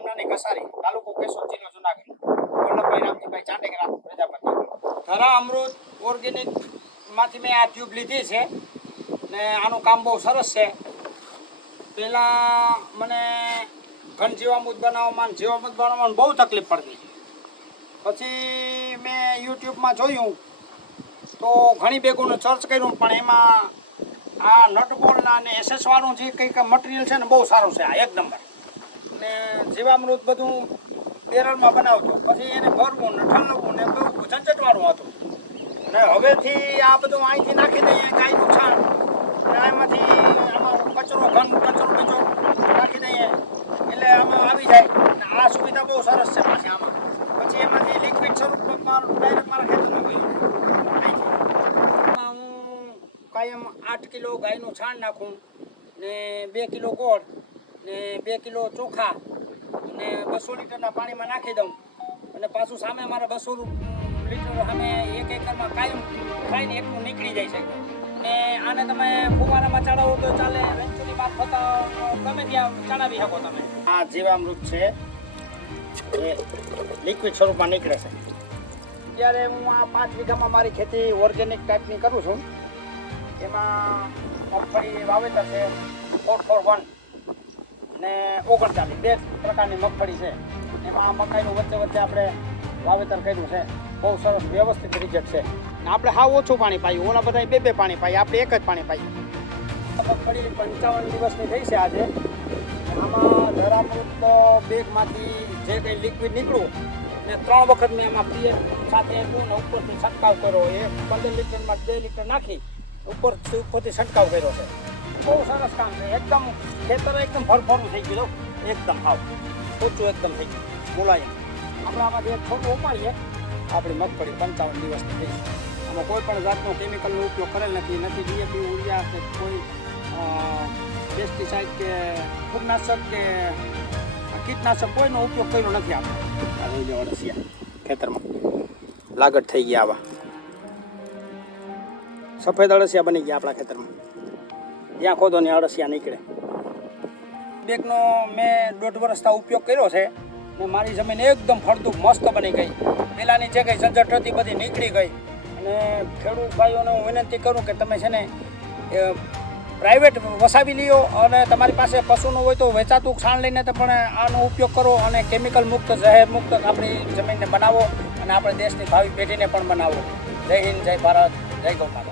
ગામડાની કસારી, તાલુકો કેશોદ, જિલ્લો જુનાગઢ. વલ્લભભાઈ રામજીભાઈ ચાંટેકરા પ્રજાપતિ. ધરા અમૃત ઓર્ગેનિક માંથી મેં આ ટ્યુબ લીધી છે ને આનું કામ બહુ સરસ છે. પહેલાં મને ઘન જીવામૃત બનાવવામાં બહુ તકલીફ પડતી. પછી મેં યુટ્યુબમાં જોયું તો ઘણી બેગોનું સર્ચ કર્યું, પણ એમાં આ નટબોલના અને એસએસવાળું જે કંઈક મટીરિયલ છે ને બહુ સારું છે, આ એક નંબર. ને જીવામૃત બધું બેરલમાં બનાવતો, પછી એને ભરવું ને ઠલવવું ને બહુ ઝંઝટવાળું હતું. ને હવેથી આ બધું અહીંથી નાખી દઈએ ગાયનું છાણ, ને એમાંથી આમાં કચરો બીજો નાખી દઈએ એટલે આમાં આવી જાય. ને આ સુવિધા બહુ સરસ છે પાછી આમાં. પછી એમાંથી લિક્વિડ સ્વરૂપમાં ડાયરેક્ટ મારા ખેતરમાં ગયું. અહીંથી હું કાયમ 8 કિલો ગાયનું છાણ નાખું ને 2 કિલો ગોળ ને 2 કિલો ચોખા ને 200 લીટરના પાણીમાં નાખી દઉં. અને પાછું સામે મારે 200 લીટર સામે 1 એકરમાં કાયમ ખાઈને એટલું નીકળી જાય છે. ને આને તમે ફુવારામાં ચડાવો તો ચાલે, વેંચુરી મારફત ગમે ત્યાં ચડાવી શકો તમે. આ જીવામૃત છે એ લિક્વિડ સ્વરૂપમાં નીકળે છે. અત્યારે હું આ 5 વીઘામાં મારી ખેતી ઓર્ગેનિક ટાઈપની કરું છું. એમાં મગફળી વાવેતર છે 441 ને 39, 2 પ્રકારની મગફળી છે. એમાં મકાઈનું વચ્ચે આપણે વાવેતર કર્યું છે. બહુ સરસ વ્યવસ્થિત રિઝલ્ટ છે. આપણે હાવ ઓછું પાણી પાયું, ઓલા બધા 2 પાણી પાઈએ, આપણે 1 જ પાણી પાઈએ. મગફળી 55 દિવસની થઈ છે આજે. આમાં ધરામૃત બેગમાંથી જે કંઈ લિક્વિડ નીકળ્યું ને 3 વખત મેં એમાં પીએમ સાથે આપ્યું ને ઉપરથી છંટકાવ કર્યો. એ 15 લીટરમાં 2 લીટર નાખી ઉપરથી છંટકાવ કર્યો છે. બહુ સરસ કામ છે. એકદમ ખેતર એકદમ ભરભરું થઈ ગયું, એકદમ હાવ ઓછું એકદમ થઈ ગયું, મુલાયમ. આપણે આમાંથી એક છોટું ઉપાડીએ. આપણી મગફળી 55 દિવસની થઈ છે. આમાં કોઈ પણ જાતનો કેમિકલનો ઉપયોગ કરેલ નથી ડીએપી, યુરિયા કે કોઈ પેસ્ટિસાઇડ કે ફૂગનાશક કે કીટનાશક કોઈનો ઉપયોગ કર્યો નથી. આપણે આ લઈ જાઓ અળસિયા ખેતરમાં લાગત થઈ ગયા, આવા સફેદ અળસિયા બની ગયા આપણા ખેતરમાં. જ્યાં ખોદો ને અળસિયા નીકળે. બેગનો મેં 1.5 વર્ષથી ઉપયોગ કર્યો છે ને મારી જમીન એકદમ ફળદ્રુપ મસ્ત બની ગઈ. પહેલાંની જે કંઈ ઝંઝટ હતી બધી નીકળી ગઈ. અને ખેડૂત ભાઈઓને હું વિનંતી કરું કે તમે છે ને પ્રાઇવેટ વસાવી લ્યો અને તમારી પાસે પશુનું હોય તો વેચાતું છાણ લઈને પણ આનો ઉપયોગ કરો અને કેમિકલ મુક્ત, ઝેર મુક્ત આપણી જમીનને બનાવો અને આપણે દેશની ભાવિ પેઢીને પણ બનાવો. જય હિન્દ, જય ભારત, જય ગૌ માતા.